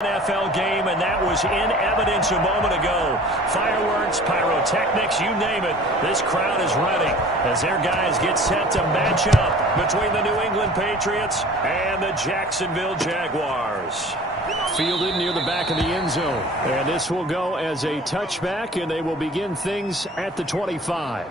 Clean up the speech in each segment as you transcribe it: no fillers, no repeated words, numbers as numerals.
NFL game, and that was in evidence a moment ago. Fireworks, pyrotechnics, you name it. This crowd is ready as their guys get set to match up between the New England Patriots and the Jacksonville Jaguars. Fielded near the back of the end zone. And this will go as a touchback, and they will begin things at the 25.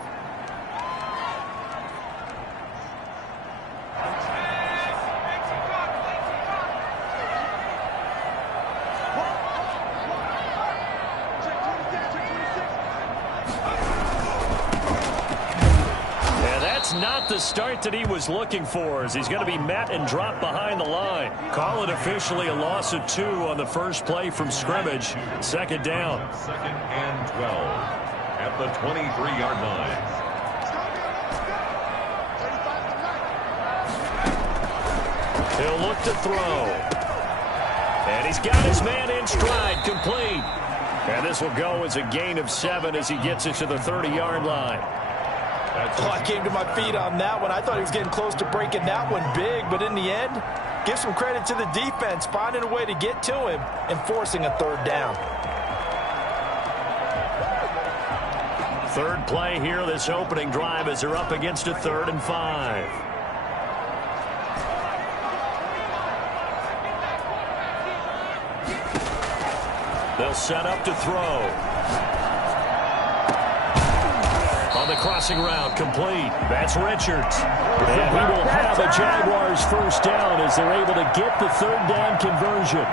Not the start that he was looking for, as he's going to be met and dropped behind the line. Call it officially a loss of 2 on the first play from scrimmage. Second down. Second and 12 at the 23-yard line. He'll look to throw. And he's got his man in stride, complete. And this will go as a gain of 7 as he gets it to the 30-yard line. Oh, I came to my feet on that one. I thought he was getting close to breaking that one big, but in the end, give some credit to the defense, finding a way to get to him and forcing a third down. Third play here, this opening drive, as they're up against a 3rd and 5. They'll set up to throw. On the crossing route, complete. That's Richards. And he will have a Jaguars first down as they're able to get the 3rd down conversion.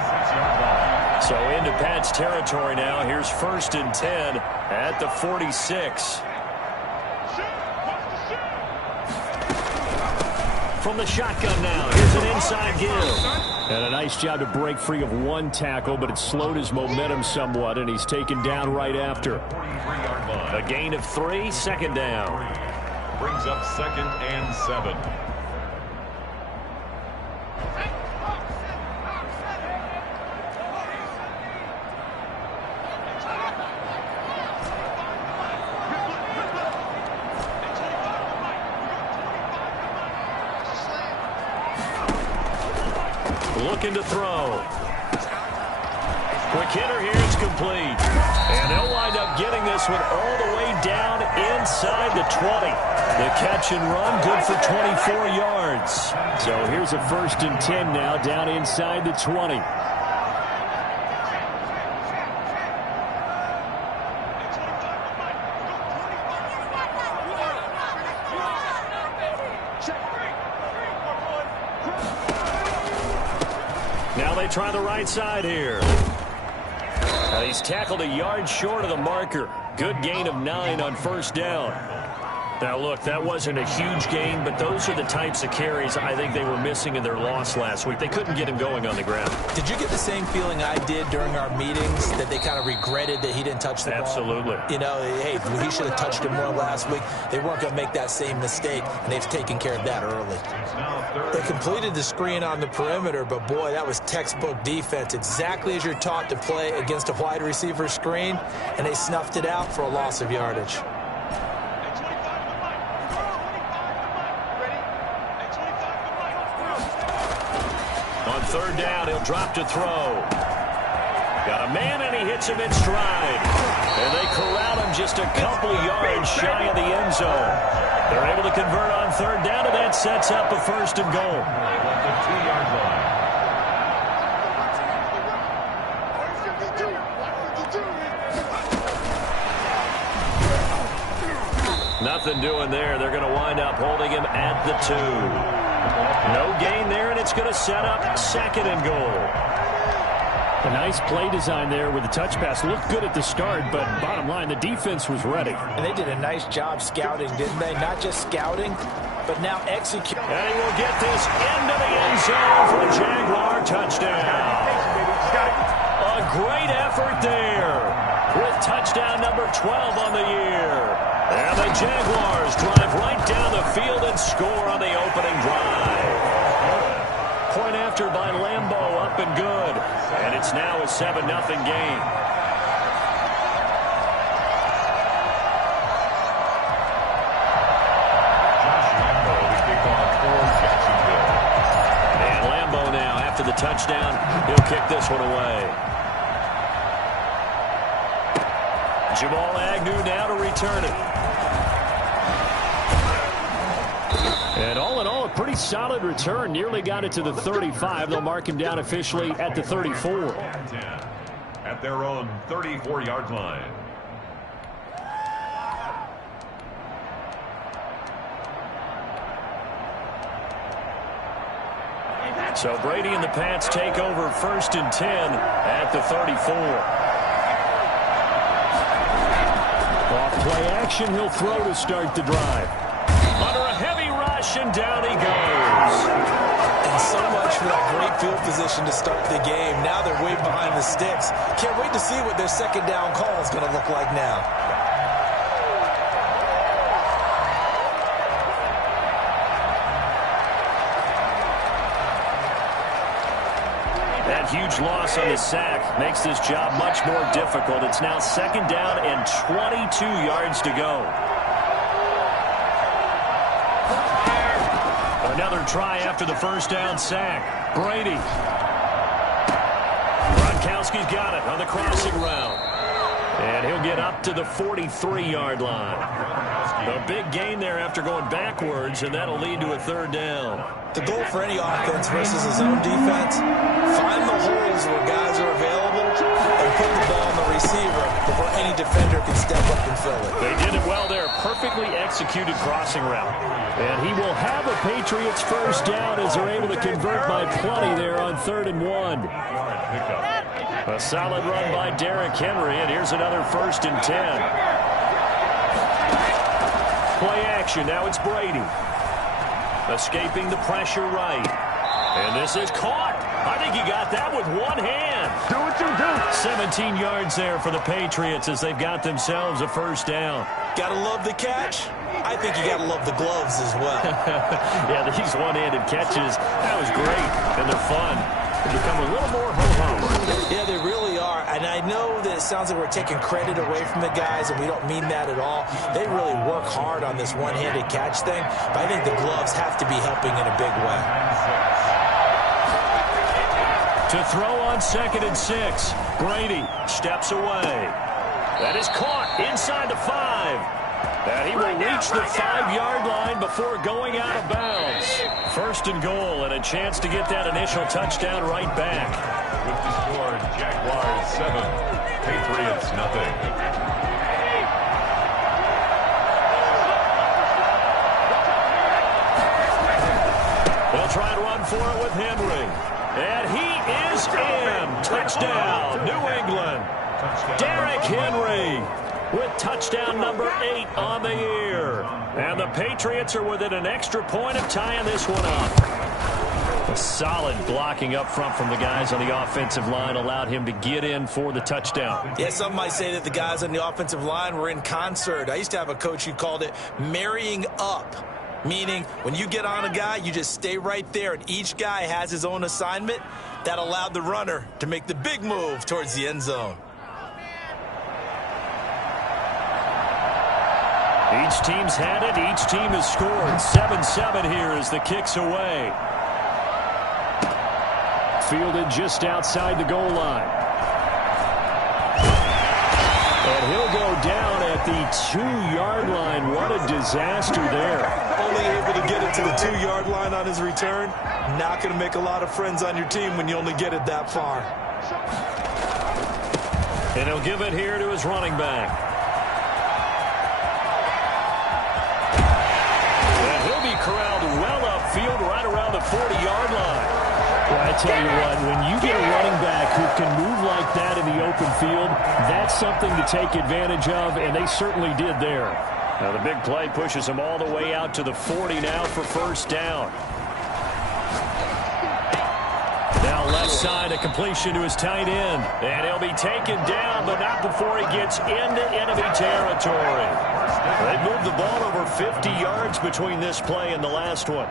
So into Pat's territory now. Here's 1st and 10 at the 46. From the shotgun now, here's an inside give. And a nice job to break free of one tackle, but it slowed his momentum somewhat, and he's taken down right after. A gain of 3, second down. Brings up 2nd and 7. Looking to throw. Quick hitter here, it's complete. And they'll wind up getting this one all the way down inside the 20. The catch and run, good for 24 yards. So here's a 1st and 10 now, down inside the 20. Now they try the right side here. And he's tackled a yard short of the marker. Good gain of 9 on 1st down. Now, look, that wasn't a huge gain, but those are the types of carries I think they were missing in their loss last week. They couldn't get him going on the ground. Did you get the same feeling I did during our meetings, that they kind of regretted that he didn't touch the ball? Absolutely. You know, hey, he should have touched it more last week. They weren't going to make that same mistake, and they've taken care of that early. They completed the screen on the perimeter, but, boy, that was textbook defense, exactly as you're taught to play against a wide receiver screen, and they snuffed it out for a loss of yardage. On 3rd down, he'll drop to throw. Got a man, and he hits him in stride. And they corral him just a couple yards shy of the end zone. They're able to convert on 3rd down, and that sets up a 1st and goal. The 2-yard line. Nothing doing there. They're going to wind up holding him at the 2. No gain there, and it's going to set up 2nd and goal. A nice play design there with the touch pass. Looked good at the start, but bottom line, the defense was ready. And they did a nice job scouting, didn't they? Not just scouting, but now executing. And he will get this into the end zone for a Jaguar touchdown. A great effort there with touchdown number 12 on the year. And the Jaguars drive right down the field and score on the opening drive. Point after by Lambeau, up and good. And it's now a 7-0 game. touchdown. He'll kick this one away. Jamal Agnew now to return it. And all in all, a pretty solid return. Nearly got it to the 35. They'll mark him down officially at the 34. At their own 34-yard line. So Brady and the Pats take over 1st and 10 at the 34. Off play action, he'll throw to start the drive. Under a heavy rush, and down he goes. And so much for that great field position to start the game. Now they're way behind the sticks. Can't wait to see what their second down call is going to look like now. That huge loss on the sack makes this job much more difficult. It's now 2nd down and 22 yards to go. Another try after the 1st down sack. Brady. Gronkowski's got it on the crossing route. And he'll get up to the 43-yard line. A big gain there after going backwards, and that'll lead to a 3rd down. The goal for any offense versus his own defense, find the holes where guys are available and put the ball on the receiver before any defender can step up and fill it. They did it well there. Perfectly executed crossing route. And he will have a Patriots 1st down as they're able to convert by plenty there on 3rd and 1. A solid run by Derrick Henry, and here's another 1st and 10. Play action, now it's Brady. Escaping the pressure right. And this is caught. I think he got that with one hand. Do what you do. 17 yards there for the Patriots as they've got themselves a 1st down. Gotta love the catch. I think you gotta love the gloves as well. Yeah, these one-handed catches, that was great, and they're fun. They become a little more ho-hum. Yeah, they really are. And I know that it sounds like we're taking credit away from the guys, and we don't mean that at all. They really work hard on this one-handed catch thing, but I think the gloves have to be helping in a big way. To throw on 2nd and 6. Brady steps away. That is caught inside the 5. And he will reach the 5-yard line before going out of bounds. 1st and goal, and a chance to get that initial touchdown right back. With the score, Jaguars 7, Patriots nothing. They'll try and run for it with Henry. And he is in. Touchdown, New England. Derrick Henry with touchdown number 8 on the year. And the Patriots are within an extra point of tying this one up. A solid blocking up front from the guys on the offensive line allowed him to get in for the touchdown. Yeah, some might say that the guys on the offensive line were in concert. I used to have a coach who called it marrying up, meaning when you get on a guy, you just stay right there, and each guy has his own assignment. That allowed the runner to make the big move towards the end zone. Each team's had it. Each team has scored. 7-7 here as the kick's away. Fielded just outside the goal line. And he'll go down at the 2-yard line. What a disaster there. Only able to get it to the 2-yard line on his return. Not going to make a lot of friends on your team when you only get it that far. And he'll give it here to his running back. Corralled well upfield right around the 40-yard line. Well, I tell you what, when you get a running back who can move like that in the open field, that's something to take advantage of, and they certainly did there. Now the big play pushes him all the way out to the 40 now for 1st down. Now left side, a completion to his tight end. And he'll be taken down, but not before he gets into enemy territory. They moved the ball over 50 yards between this play and the last one.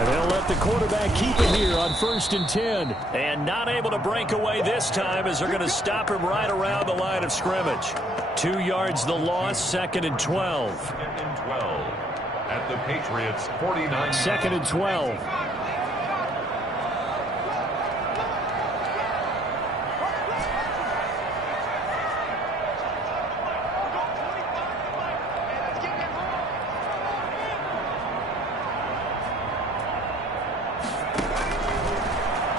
And they'll let the quarterback keep it here on 1st and 10. And not able to break away this time as they're going to stop him right around the line of scrimmage. 2 yards the loss, 2nd and 12. 2nd and 12. at the Patriots' 49. Second and 12.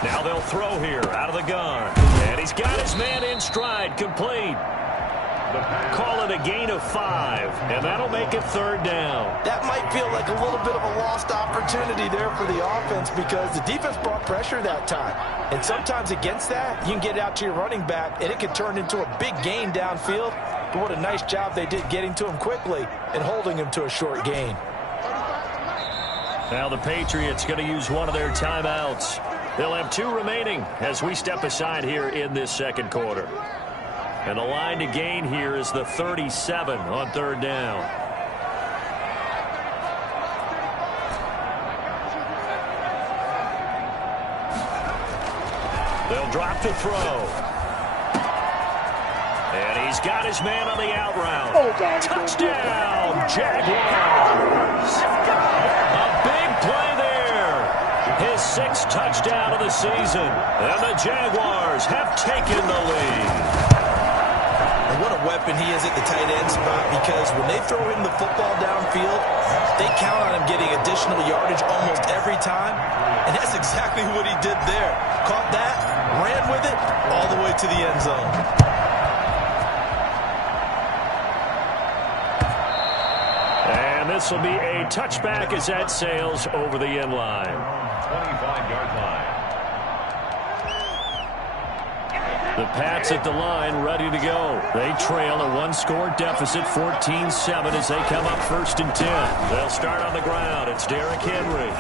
Now they'll throw here out of the gun. And he's got his man in stride, complete. Call it a gain of 5, and that'll make it third down. That might feel like a little bit of a lost opportunity there for the offense because the defense brought pressure that time. And sometimes against that, you can get out to your running back, and it can turn into a big gain downfield. But what a nice job they did getting to him quickly and holding him to a short gain. Now the Patriots going to use one of their timeouts. They'll have 2 remaining as we step aside here in this second quarter. And the line to gain here is the 37 on third down. They'll drop to throw. And he's got his man on the out route. Touchdown, Jaguars! A big play there. His 6th touchdown of the season. And the Jaguars have taken the lead. And what a weapon he is at the tight end spot because when they throw him the football downfield, they count on him getting additional yardage almost every time. And that's exactly what he did there. Caught that, ran with it, all the way to the end zone. And this will be a touchback as that sails over the end line. 25-yard line. The Pats at the line, ready to go. They trail a 1-score deficit, 14-7 as they come up 1st and 10. They'll start on the ground. It's Derrick Henry.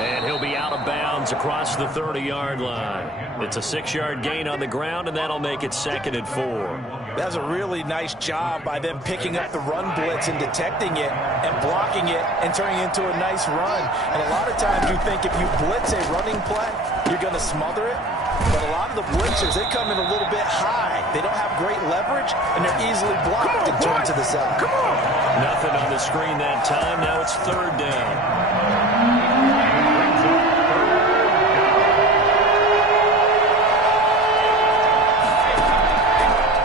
And he'll be out of bounds across the 30-yard line. It's a 6-yard gain on the ground, and that'll make it 2nd and 4. That's a really nice job by them picking up the run blitz and detecting it and blocking it and turning it into a nice run. And a lot of times you think if you blitz a running play, you're going to smother it. But a lot of the blitzers, they come in a little bit high. They don't have great leverage, and they're easily blocked and turned to the side. Come on. Nothing on the screen that time. Now it's 3rd down.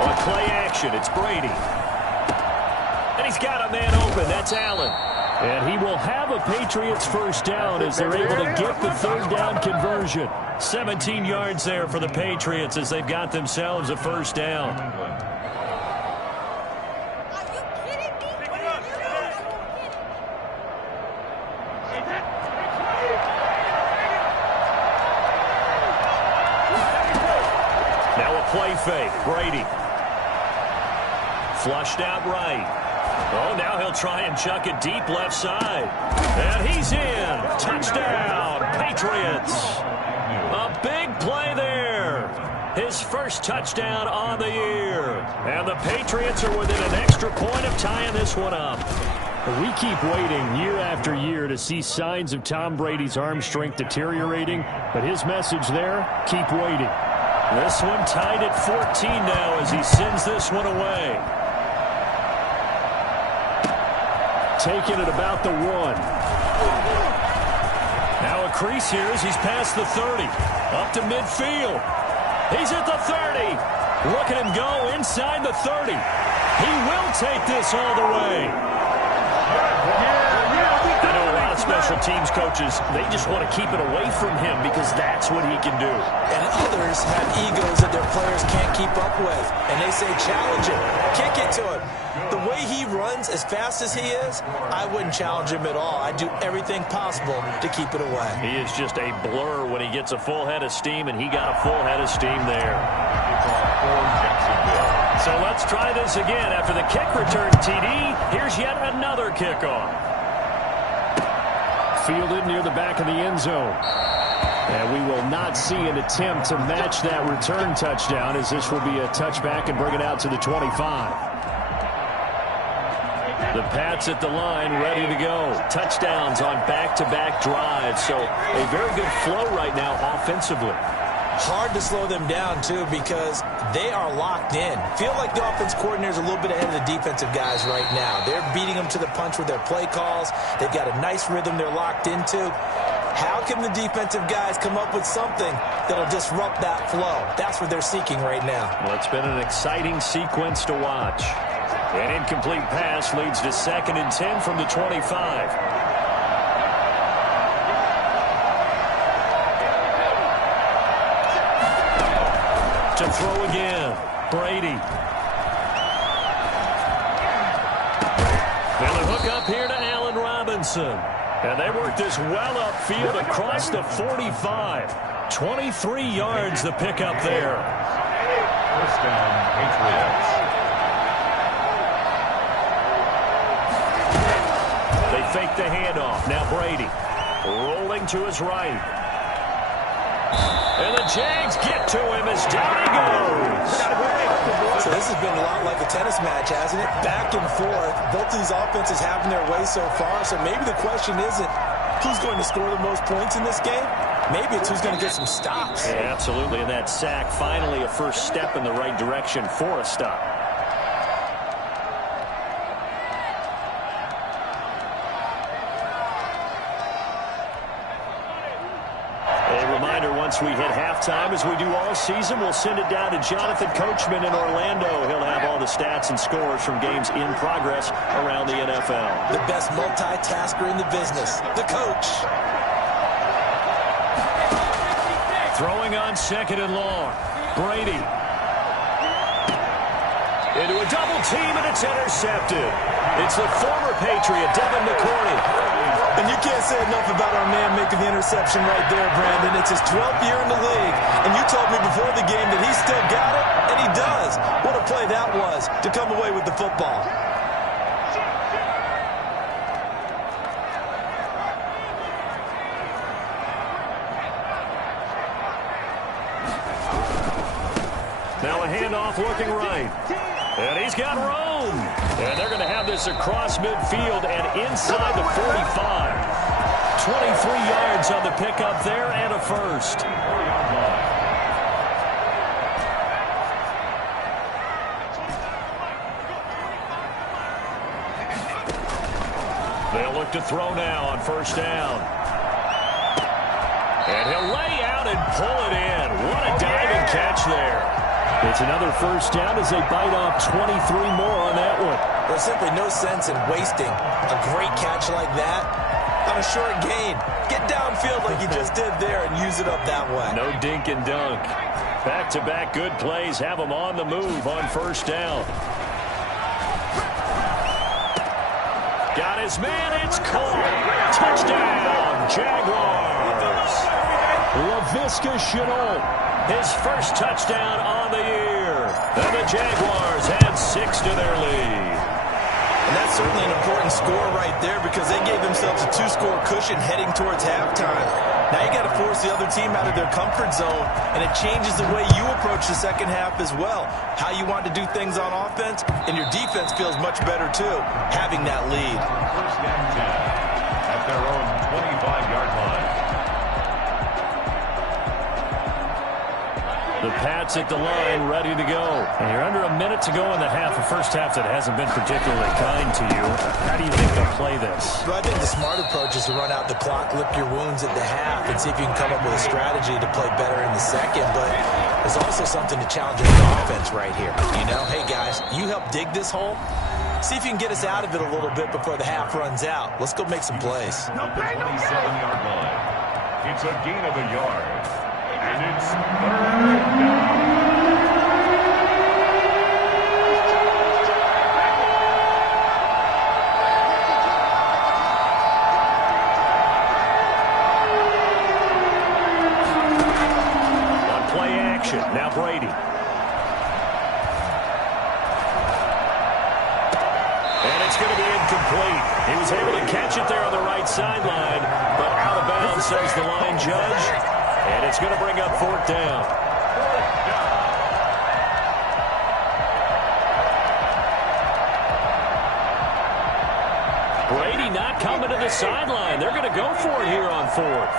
On play action, it's Brady. And he's got a man open. That's Allen. And he will have a Patriots first down as they're able to get the 3rd down conversion. 17 yards there for the Patriots as they've got themselves a first down. Now a play fake. Brady. Flushed out right. Oh, now he'll try and chuck it deep left side. And he's in. Touchdown, Patriots. A big play there. His first touchdown on the year. And the Patriots are within an extra point of tying this one up. We keep waiting year after year to see signs of Tom Brady's arm strength deteriorating, but his message there, keep waiting. This one tied at 14 now as he sends this one away. Taking it about the 1. Now a crease here as he's past the 30. Up to midfield. He's at the 30. Look at him go inside the 30. He will take this all the way. I know a lot of special teams coaches, they just want to keep it away from him because that's what he can do. And others have egos that their players can't keep up with. And they say, challenge him, kick it to him. The way he runs as fast as he is, I wouldn't challenge him at all. I'd do everything possible to keep it away. He is just a blur when he gets a full head of steam, and he got a full head of steam there. So let's try this again. After the kick return TD, here's yet another kickoff. Fielded near the back of the end zone. And we will not see an attempt to match that return touchdown as this will be a touchback and bring it out to the 25. The Pats at the line ready to go. Touchdowns on back-to-back drives. So a very good flow right now offensively. Hard to slow them down, too, because they are locked in. Feel like the offense coordinator is a little bit ahead of the defensive guys right now. They're beating them to the punch with their play calls. They've got a nice rhythm they're locked into. How can the defensive guys come up with something that'll disrupt that flow? That's what they're seeking right now. Well, it's been an exciting sequence to watch. An incomplete pass leads to 2nd and 10 from the 25. To throw again, Brady. And a hook up here to Allen Robinson. And they work this well upfield across the 45. 23 yards the pickup there. First down, Patriots. They fake the handoff. Now Brady rolling to his right. And the Jags get to him as down he goes. So this has been a lot like a tennis match, hasn't it? Back and forth. Both of these offenses having their way so far. So maybe the question isn't who's going to score the most points in this game. Maybe it's who's going to get some stops. Yeah, absolutely. And that sack, finally a first step in the right direction for a stop. Once we hit halftime, as we do all season, we'll send it down to Jonathan Coachman in Orlando. He'll have all the stats and scores from games in progress around the NFL. The best multitasker in the business, the coach. Throwing on 2nd and long. Brady. Into a double team, and it's intercepted. It's the former Patriot, Devin McCourty. And you can't say enough about our man making the interception right there, Brandon. It's his 12th year in the league, and you told me before the game that he still got it, and he does. What a play that was to come away with the football. Now a handoff looking right. And he's got room. And they're going to have this across midfield and inside the 45. 23 yards on the pickup there and a first. They'll look to throw now on first down. And he'll lay out and pull it in. What a diving catch there. It's another first down as they bite off 23 more on that one. There's simply no sense in wasting a great catch like that on a short gain. Get downfield like you just did there and use it up that way. No dink and dunk. Back-to-back good plays have them on the move on first down. Got his man, it's caught. Touchdown, Jaguars. Laviska Shenault. His first touchdown on the year. And the Jaguars add 6 to their lead. And that's certainly an important score right there because they gave themselves a 2-score cushion heading towards halftime. Now you got to force the other team out of their comfort zone, and it changes the way you approach the second half as well. How you want to do things on offense, and your defense feels much better too, having that lead. First and 10 at their own 25-yard line. The Pats at the line, ready to go. And you're under a minute to go in the half, a first half that hasn't been particularly kind to you. How do you think they'll play this? Well, I think the smart approach is to run out the clock, lick your wounds at the half, and see if you can come up with a strategy to play better in the second. But there's also something to challenge the offense right here. You know, hey, guys, you help dig this hole. See if you can get us out of it a little bit before the half runs out. Let's go make some plays. At the 27-yard line. It's a gain of a yard. And it's 3rd down. On play action, now Brady. And it's going to be incomplete. He was able to catch it there on the right sideline, but out of bounds, says the line judge. And it's going to bring up 4th down. Brady not coming to the sideline. They're going to go for it here on 4th.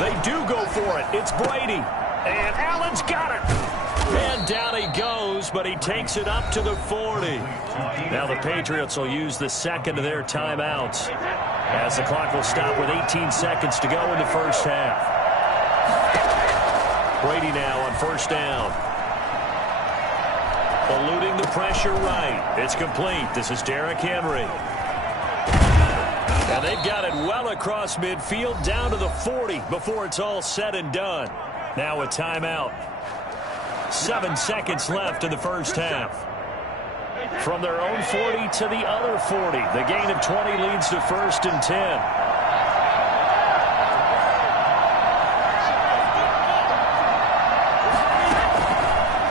They do go for it. It's Brady. And Allen's got it. And down he goes, but he takes it up to the 40. Now the Patriots will use the second of their timeouts, as the clock will stop with 18 seconds to go in the first half. Brady now on first down. Eluding the pressure right. It's complete. This is Derrick Henry. And they've got it well across midfield down to the 40 before it's all said and done. Now a timeout. 7 seconds left in the first half. From their own 40 to the other 40. The gain of 20 leads to first and 10.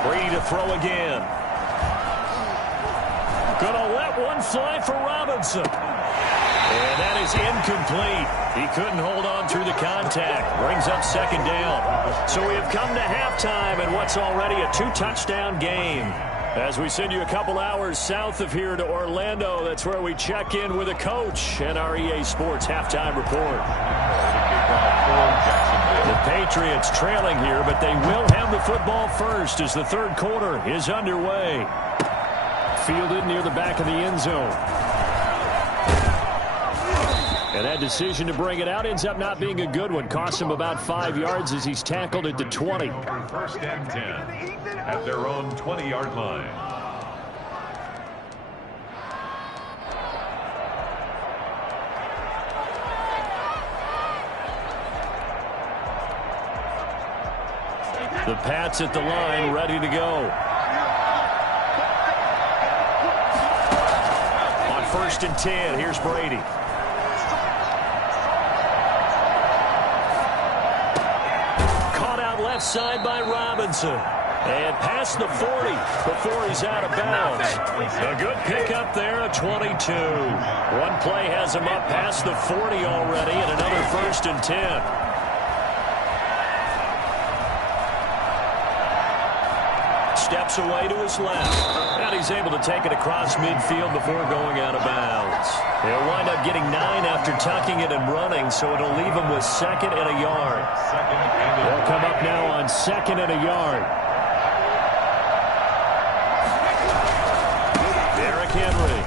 Brady to throw again. Gonna let one fly for Robinson. And that is incomplete. He couldn't hold on through the contact. Brings up second down. So we have come to halftime in what's already a 2-touchdown game. As we send you a couple hours south of here to Orlando, that's where we check in with a coach and our EA Sports halftime report. The Patriots trailing here, but they will have the football first as the third quarter is underway. Fielded near the back of the end zone. And that decision to bring it out ends up not being a good one. Costs him about 5 yards as he's tackled at the 20. First and 10 at their own 20-yard line. The Pats at the line, ready to go. On first and 10, here's Brady. Left side by Robinson. And past the 40 before he's out of bounds. A good pickup there at 22. One play has him up past the 40 already, and another first and 10. Steps away to his left. And he's able to take it across midfield before going out of bounds. He'll wind up getting 9 after tucking it and running, so it'll leave him with second and a yard. They'll come up now on second and a yard. Derrick Henry.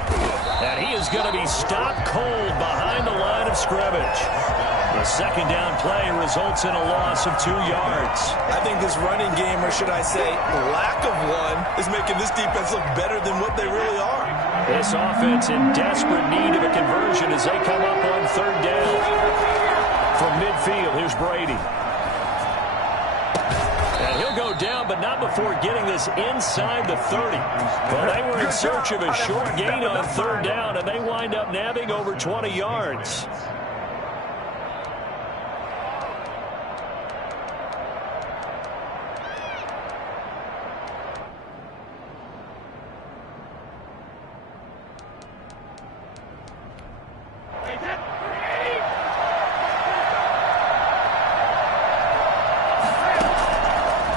And he is going to be stopped cold behind the line of scrimmage. The second down play results in a loss of 2 yards. I think this running game, or should I say lack of one, is making this defense look better than what they really are. This offense in desperate need of a conversion as they come up on third down. From midfield, here's Brady. And he'll go down, but not before getting this inside the 30. Well, they were in search of a short gain on third down, and they wind up nabbing over 20 yards.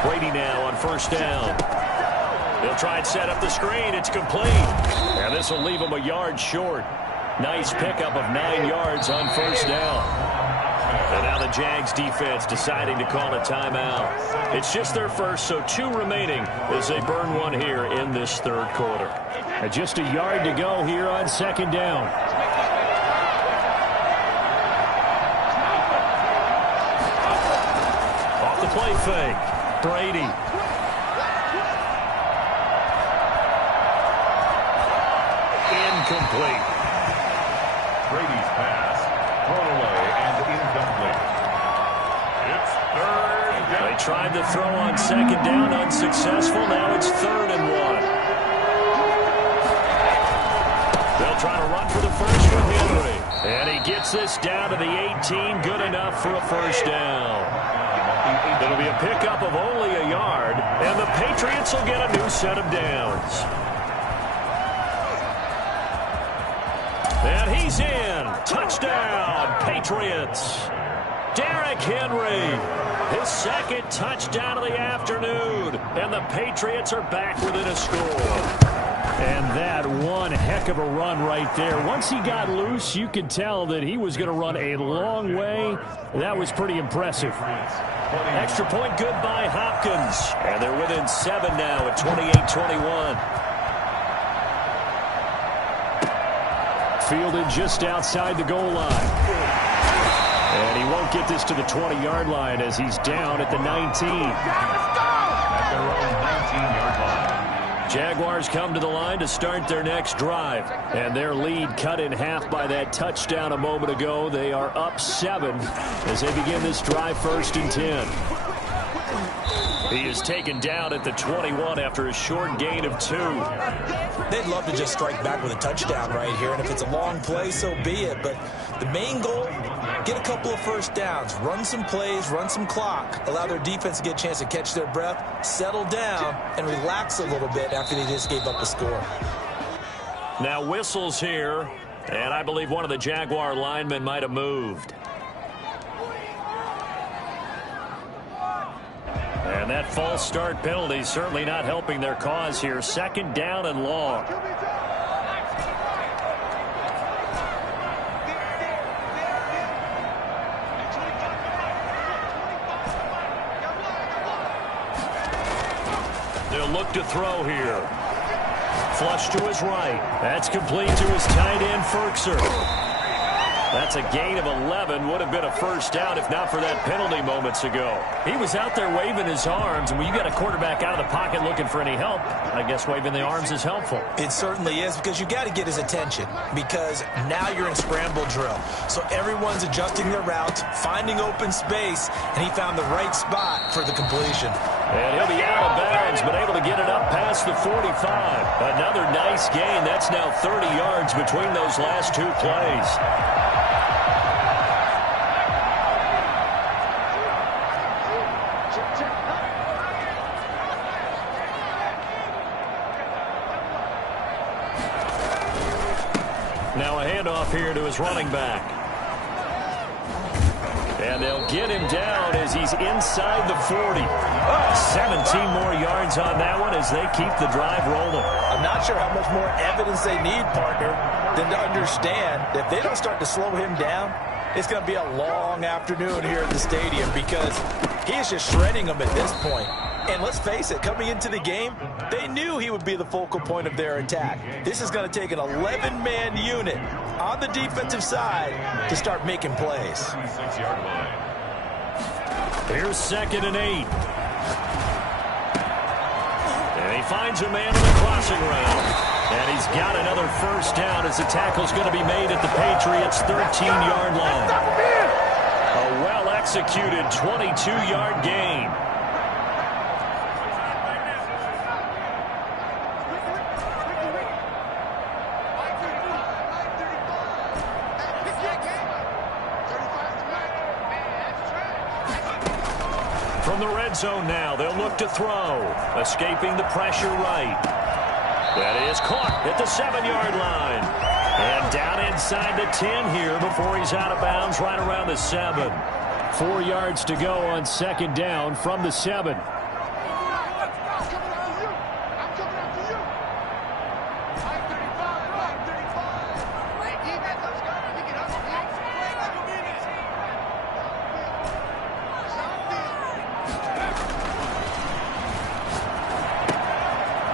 Brady now on first down. They'll try and set up the screen. It's complete. And this will leave him a yard short. Nice pickup of 9 yards on first down. And now the Jags defense deciding to call a timeout. It's just their first, so 2 remaining as they burn one here in this third quarter. And just a yard to go here on second down. Off the play fake. Brady. Incomplete. Brady's pass thrown away and incomplete. It's third down. They tried to throw on second down, unsuccessful. Now it's 3rd and 1. They'll try to run for the first with Henry. And he gets this down to the 18, good enough for a first down. It'll be a pickup of only a yard, and the Patriots will get a new set of downs. And he's in. Touchdown, Patriots. Derrick Henry, his second touchdown of the afternoon, and the Patriots are back within a score. And that one heck of a run right there. Once he got loose, you could tell that he was going to run a long way. That was pretty impressive. Extra point good by Hopkins. And they're within 7 now at 28-21. Fielded just outside the goal line. And he won't get this to the 20-yard line as he's down at the 19. At their own 19-yard line. Jaguars come to the line to start their next drive. And their lead cut in half by that touchdown a moment ago. They are up 7 as they begin this drive 1st and 10. He is taken down at the 21 after a short gain of 2. They'd love to just strike back with a touchdown right here, and if it's a long play, so be it. But the main goal, get a couple of first downs, run some plays, run some clock, allow their defense to get a chance to catch their breath, settle down, and relax a little bit after they just gave up a score. Now whistles here, and I believe one of the Jaguar linemen might have moved. And that false start penalty certainly not helping their cause here. 2nd down and long. They'll look to throw here. Flush to his right. That's complete to his tight end, Ferkser. That's a gain of 11. Would have been a first down if not for that penalty moments ago. He was out there waving his arms, and when you got a quarterback out of the pocket looking for any help, I guess waving the arms is helpful. It certainly is, because you got to get his attention, because now you're in scramble drill. So everyone's adjusting their routes, finding open space, and he found the right spot for the completion. And he'll be out of bounds, but able to get it up past the 45. Another nice gain. That's now 30 yards between those last 2 plays. Now a handoff here to his running back. And they'll get him down as he's inside the 40. 17 more yards on that one as they keep the drive rolling. I'm not sure how much more evidence they need, partner, than to understand that if they don't start to slow him down, it's going to be a long afternoon here at the stadium, because he is just shredding them at this point. And let's face it, coming into the game, they knew he would be the focal point of their attack. This is going to take an 11-man unit on the defensive side to start making plays. 26-yard line. Here's 2nd and 8. And he finds a man on the crossing route. And he's got another first down as the tackle's going to be made at the Patriots' 13-yard line. A well-executed 22-yard gain. From the red zone now, they'll look to throw. Escaping the pressure right. That is caught at the 7-yard line. And down inside the 10 here before he's out of bounds right around the 7. 4 yards to go on 2nd down from the 7.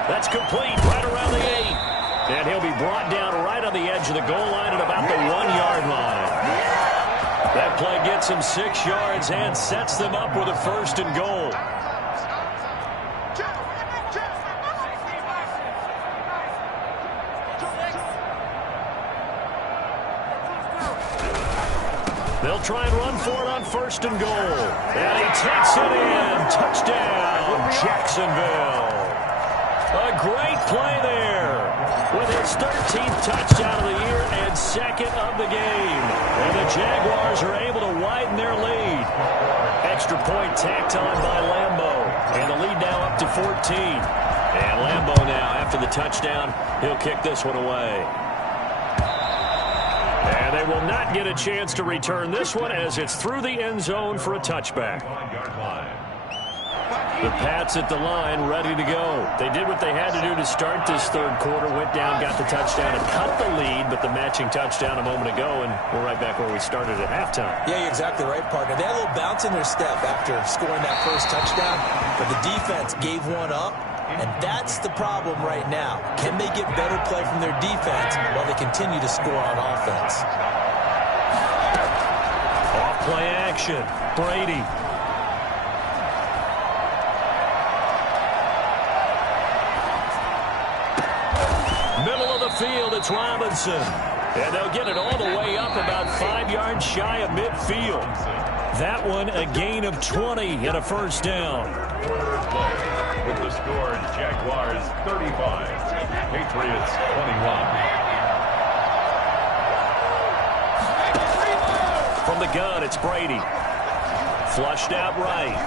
That's complete right around the 8. And he'll be brought down right on the edge of the goal line at about the 1-yard line. That play gets him 6 yards and sets them up with a 1st and goal. They'll try and run for it on 1st and goal. And he takes it in. Touchdown, Jacksonville. A great play there with his 13th touchdown of the year and 2nd of the game. And the Jaguars are able to widen their lead. Extra point tacked on by Lambeau. And the lead now up to 14. And Lambeau now, after the touchdown, he'll kick this one away. And they will not get a chance to return this one as it's through the end zone for a touchback. 1-yard line. The Pats at the line, ready to go. They did what they had to do to start this third quarter, went down, got the touchdown, and cut the lead, but the matching touchdown a moment ago, and we're right back where we started at halftime. Yeah, you're exactly right, partner. They had a little bounce in their step after scoring that first touchdown, but the defense gave one up, and that's the problem right now. Can they get better play from their defense while they continue to score on offense? Off-play action. Brady. Middle of the field, it's Robinson. And they'll get it all the way up about 5 yards shy of midfield. That one a gain of 20 and a first down. With the score, Jaguars 35, Patriots 21. From the gun, it's Brady. Flushed out right.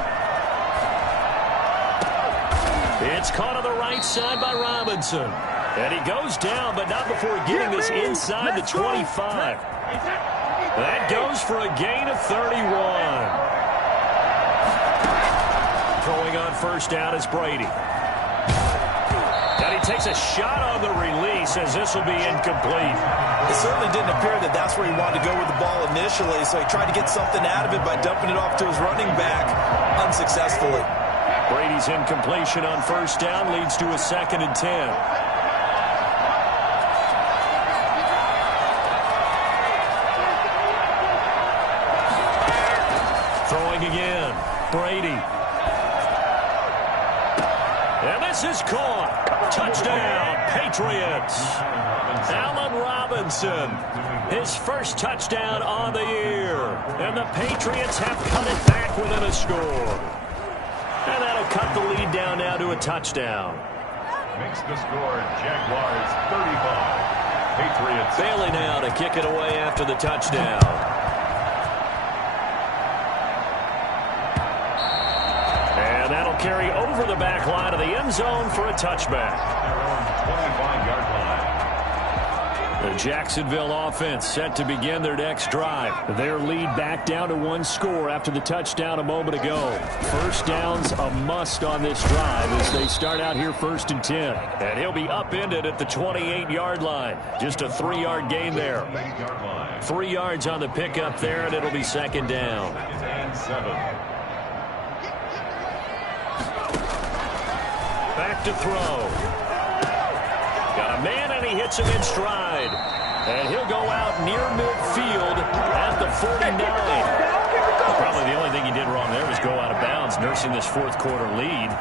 It's caught on the right side by Robinson. And he goes down, but not before getting this inside the 25. That goes for a gain of 31. Throwing on first down is Brady. And he takes a shot on the release as this will be incomplete. It certainly didn't appear that that's where he wanted to go with the ball initially, so he tried to get something out of it by dumping it off to his running back unsuccessfully. Brady's incompletion on first down leads to a 2nd and 10. Throwing again, Brady. And this is caught. Touchdown, Patriots. Allen Robinson, his first touchdown on the year. And the Patriots have cut it back within a score. And that'll cut the lead down now to a touchdown. Makes the score, Jaguars 35, Patriots. Bailey now to kick it away after the touchdown. That'll carry over the back line of the end zone for a touchback. Their own 25-yard line. The Jacksonville offense set to begin their next drive. Their lead back down to 1 score after the touchdown a moment ago. First down's a must on this drive as they start out here 1st and 10. And he'll be upended at the 28-yard line. Just a 3-yard gain there. 3 yards on the pickup there, and it'll be 2nd down. And 7. Back to throw. Got a man, and he hits him in stride. And he'll go out near midfield at the 49. Probably the only thing he did wrong there was go out of bounds, nursing this 4th quarter lead.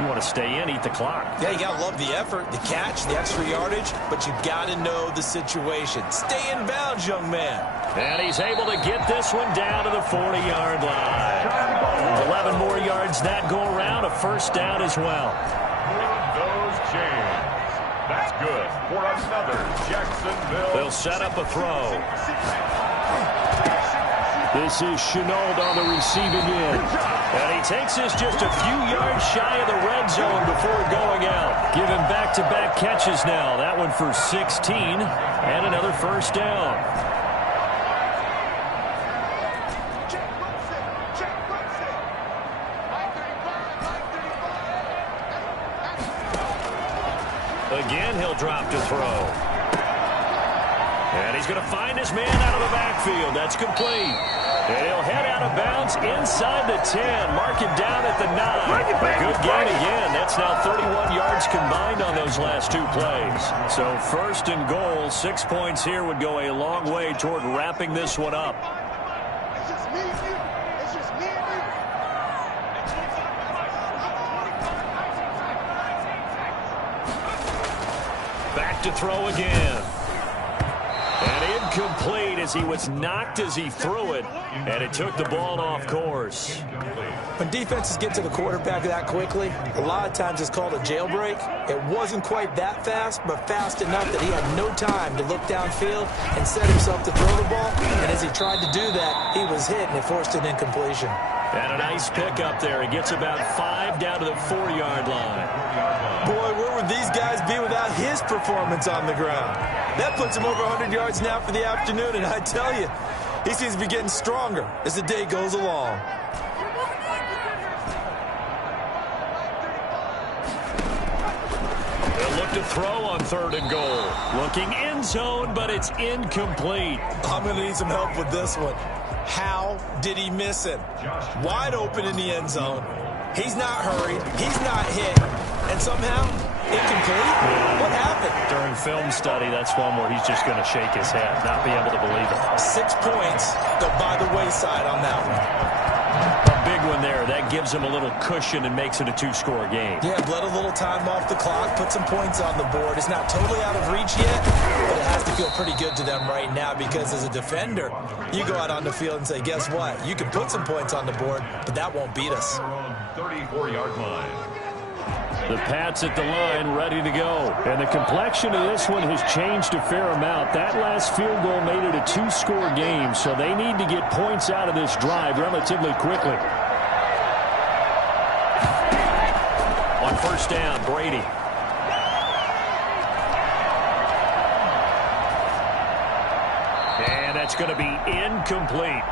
You want to stay in, eat the clock. Yeah, you got to love the effort, the catch, the extra yardage, but you got to know the situation. Stay in bounds, young man. And he's able to get this one down to the 40-yard line. 11 more yards that go around, a first down as well. Those chains. That's good for another Jacksonville. They'll set up a throw. This is Shenault on the receiving end. And he takes this just a few yards shy of the red zone before going out. Give him back-to-back catches now. That one for 16 and another first down. Again, he'll drop to throw. And he's going to find his man out of the backfield. That's complete. And he'll head out of bounds inside the 10. Mark it down at the 9. A good gain again. That's now 31 yards combined on those last 2 plays. So 1st and goal, 6 points here would go a long way toward wrapping this one up. It's just me and you. It's just me and you. Back to throw again. And incomplete as he was knocked as he threw it. And it took the ball off course. When defenses get to the quarterback that quickly, a lot of times it's called a jailbreak. It wasn't quite that fast, but fast enough that he had no time to look downfield and set himself to throw the ball. And as he tried to do that, he was hit, and it forced an incompletion. And a nice pickup there. He gets about 5 down to the 4-yard line. Boy, where would these guys be without his performance on the ground? That puts him over 100 yards now for the afternoon, and I tell you, he seems to be getting stronger as the day goes along. to throw on 3rd and goal. Looking end zone, but it's incomplete. I'm going to need some help with this one. How did he miss him? Wide open in the end zone. He's not hurried. He's not hit. And somehow, incomplete? What happened? During film study, that's one where he's just going to shake his head, not be able to believe it. 6 points go by the wayside on that one. A big one there. That gives him a little cushion and makes it a 2-score game. Yeah, bled a little time off the clock, put some points on the board. It's not totally out of reach yet, but it has to feel pretty good to them right now because as a defender, you go out on the field and say, guess what? You can put some points on the board, but that won't beat us. 34-yard line. The Pats at the line, ready to go. And the complexion of this one has changed a fair amount. That last field goal made it a 2-score game, so they need to get points out of this drive relatively quickly. On 1st down, Brady. And that's going to be incomplete.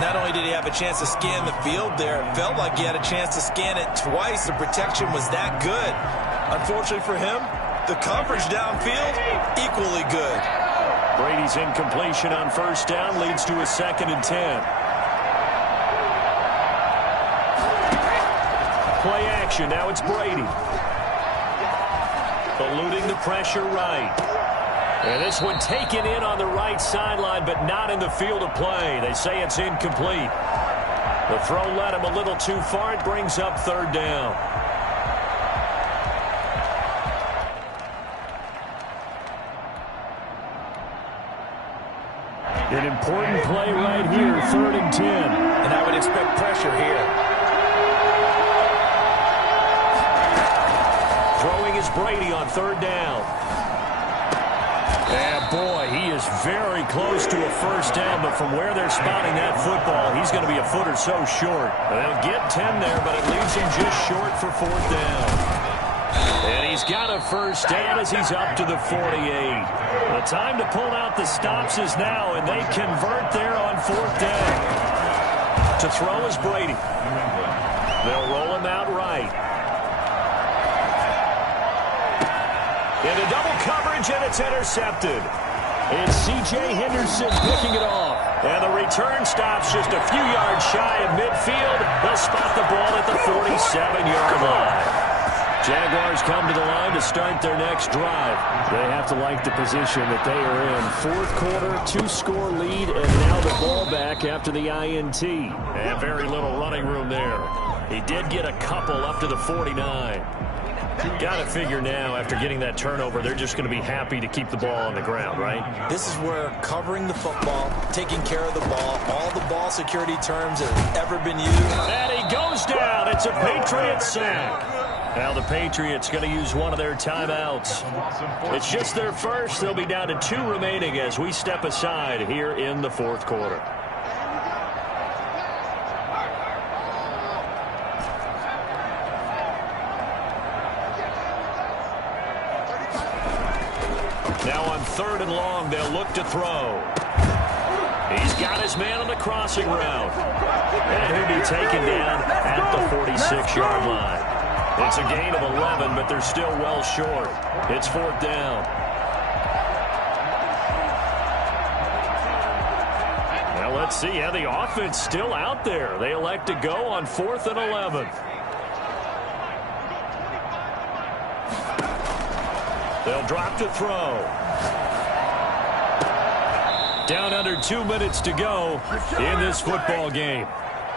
Not only did he have a chance to scan the field there, it felt like he had a chance to scan it twice. The protection was that good. Unfortunately for him, the coverage downfield, equally good. Brady's incompletion on 1st down leads to a 2nd and 10. Play action. Now it's Brady. Eluding the pressure right. And this one taken in on the right sideline, but not in the field of play. They say it's incomplete. The throw led him a little too far. It brings up 3rd down. An important play right here, 3rd and 10. And I would expect pressure here. Throwing is Brady on 3rd down. And boy, he is very close to a 1st down, but from where they're spotting that football, he's going to be a foot or so short. They'll get 10 there, but it leaves him just short for 4th down. And he's got a 1st down as he's up to the 48. The time to pull out the stops is now, and they convert there on 4th down. To throw is Brady. They'll roll him out right. Into double coverage, and it's intercepted. It's C.J. Henderson picking it off. And the return stops just a few yards shy of midfield. They'll spot the ball at the 47-yard line. Jaguars come to the line to start their next drive. They have to like the position that they are in. 4th quarter, 2-score lead, and now the ball back after the INT. And very little running room there. He did get a couple up to the 49. Got to figure now, after getting that turnover, they're just going to be happy to keep the ball on the ground, right? This is where covering the football, taking care of the ball, all the ball security terms that have ever been used. And he goes down. It's a Patriot sack. Now the Patriots going to use one of their timeouts. It's just their first. They'll be down to 2 remaining as we step aside here in the 4th quarter. Now on 3rd and long, they'll look to throw. He's got his man on the crossing route. And he'll be taken down at the 46-yard line. It's a gain of 11, but they're still well short. It's 4th down. Now let's see how the offense still out there. They elect to go on 4th and 11. They'll drop to throw. Down under 2 minutes to go in this football game.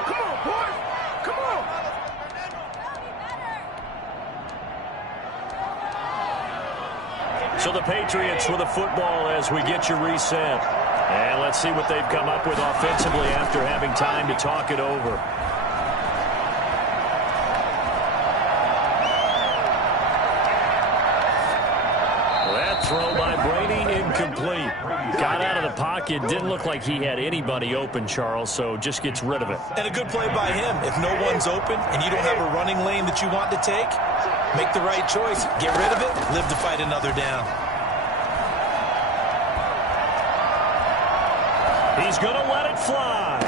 Come on, boys. Come on. So the Patriots with the football as we get you reset. And let's see what they've come up with offensively after having time to talk it over. That throw by Brady incomplete. Got out of the pocket. Didn't look like he had anybody open, Charles, so just gets rid of it. And a good play by him. If no one's open and you don't have a running lane that you want to take, make the right choice. Get rid of it. Live to fight another down. He's going to let it fly.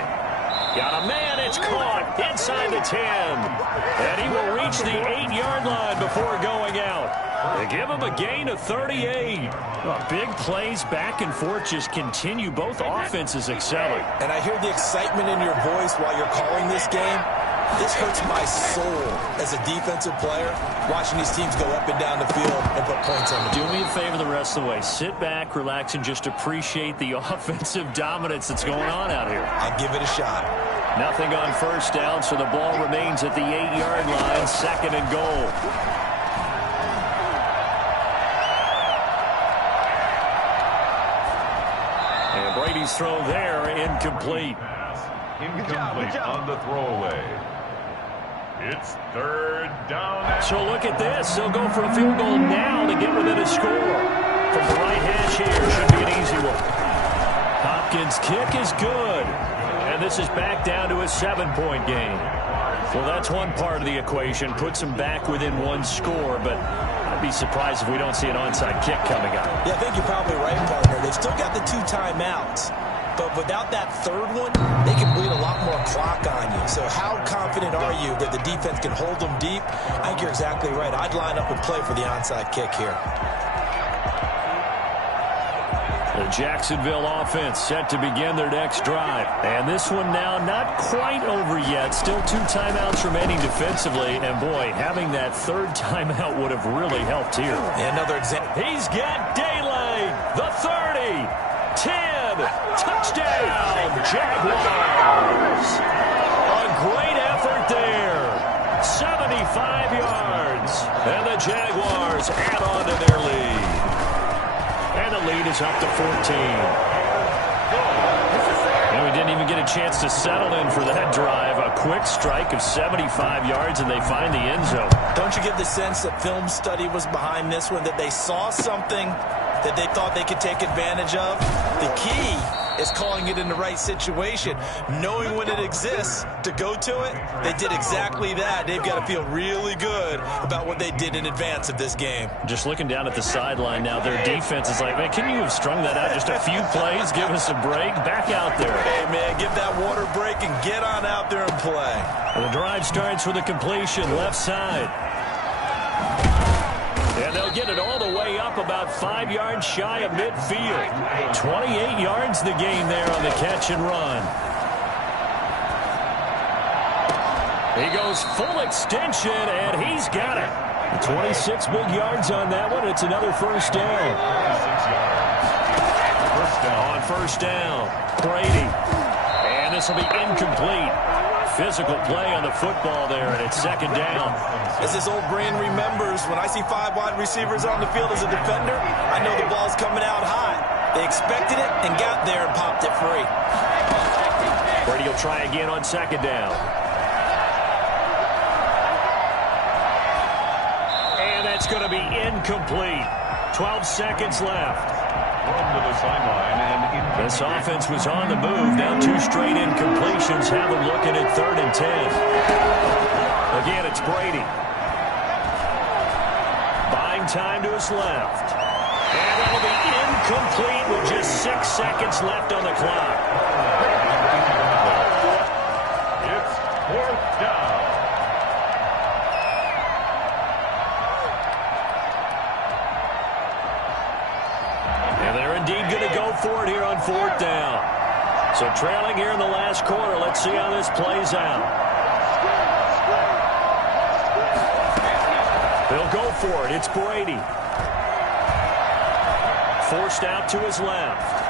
Got a man, it's caught inside the 10. And he will reach the 8-yard line before going out. They give him a gain of 38. Well, big plays back and forth just continue. Both offenses excelling. And I hear the excitement in your voice while you're calling this game. This hurts my soul as a defensive player, watching these teams go up and down the field and put points on them. Do me a favor the rest of the way. Sit back, relax, and just appreciate the offensive dominance that's going on out here. I'll give it a shot. Nothing on first down, so the ball remains at the 8-yard line, 2nd and goal. And Brady's throw there, incomplete. Incomplete on the throwaway. It's 3rd down. So look at this. They'll go for a field goal now to get within a score. From the right hash here, should be an easy one. Hopkins' kick is good. And this is back down to a 7-point game. Well, that's one part of the equation. Puts them back within one score, but I'd be surprised if we don't see an onside kick coming up. Yeah, I think you're probably right, partner. They've still got the 2 timeouts. But without that 3rd one, they can bleed a lot more clock on you. So how confident are you that the defense can hold them deep? I think you're exactly right. I'd line up and play for the onside kick here. The Jacksonville offense set to begin their next drive. And this one now not quite over yet. Still 2 timeouts remaining defensively. And, boy, having that 3rd timeout would have really helped here. And another example. He's got daylight. The 30. 10. Touchdown, Jaguars. A great effort there. 75 yards. And the Jaguars add on to their lead. And the lead is up to 14. And we didn't even get a chance to settle in for that drive. A quick strike of 75 yards, and they find the end zone. Don't you get the sense that film study was behind this one, that they saw something that they thought they could take advantage of? The key is calling it in the right situation, knowing when it exists to go to it. They did exactly that. They've got to feel really good about what they did in advance of this game. Just looking down at the sideline now, their defense is like, man, can you have strung that out just a few plays? Give us a break. Back out there. Hey, man, give that water break and get on out there and play. The drive starts with a completion left side. And they'll get it all the way up about 5 yards shy of midfield. 28 yards the gain there on the catch and run. He goes full extension, and he's got it. 26 big yards on that one. It's another first down. On first down, Brady. And this will be incomplete. Physical play on the football there, and it's 2nd down. As this old brain remembers, when I see 5 wide receivers on the field as a defender, I know the ball's coming out high. They expected it and got there and popped it free. Brady will try again on 2nd down. And that's going to be incomplete. 12 seconds left. From to the sideline, and this offense was on the move. Now 2 straight incompletions have them looking at 3rd and 10. Again, it's Brady. Buying time to his left. And that'll be incomplete with just 6 seconds left on the clock. it's 4th down. And they're indeed going to go for it here on 4th down. So trailing here in the last quarter. Let's see how this plays out. They'll go for it. It's Brady. Forced out to his left.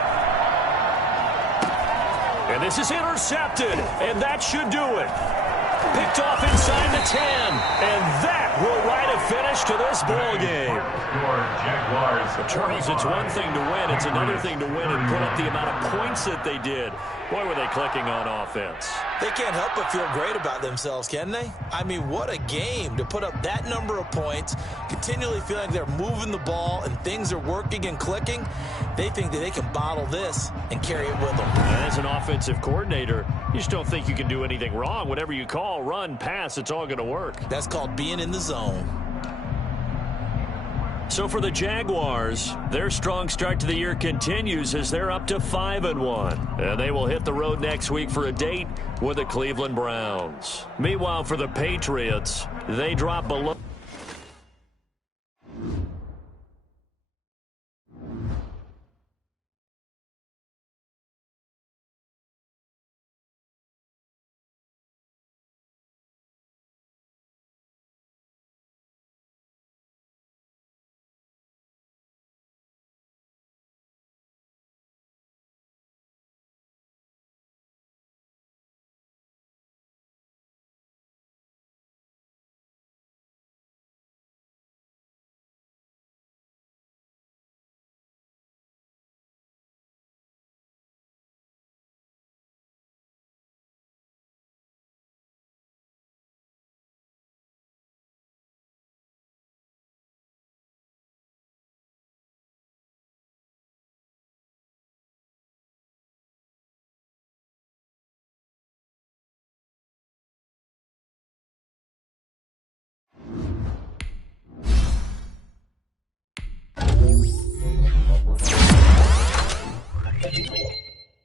And this is intercepted. And that should do it. Picked off inside the 10. And that will write a finish to this ball game. But Charles, it's one thing to win. It's another thing to win and put up the amount of points that they did. Boy, were they clicking on offense. They can't help but feel great about themselves, can they? I mean, what a game to put up that number of points, continually feel like they're moving the ball and things are working and clicking. They think that they can bottle this and carry it with them. As an offensive coordinator, you just don't think you can do anything wrong. Whatever you call, run, pass, it's all going to work. That's called being in the zone. So for the Jaguars, their strong start to the year continues as they're up to 5-1. And they will hit the road next week for a date with the Cleveland Browns. Meanwhile, for the Patriots, they drop below.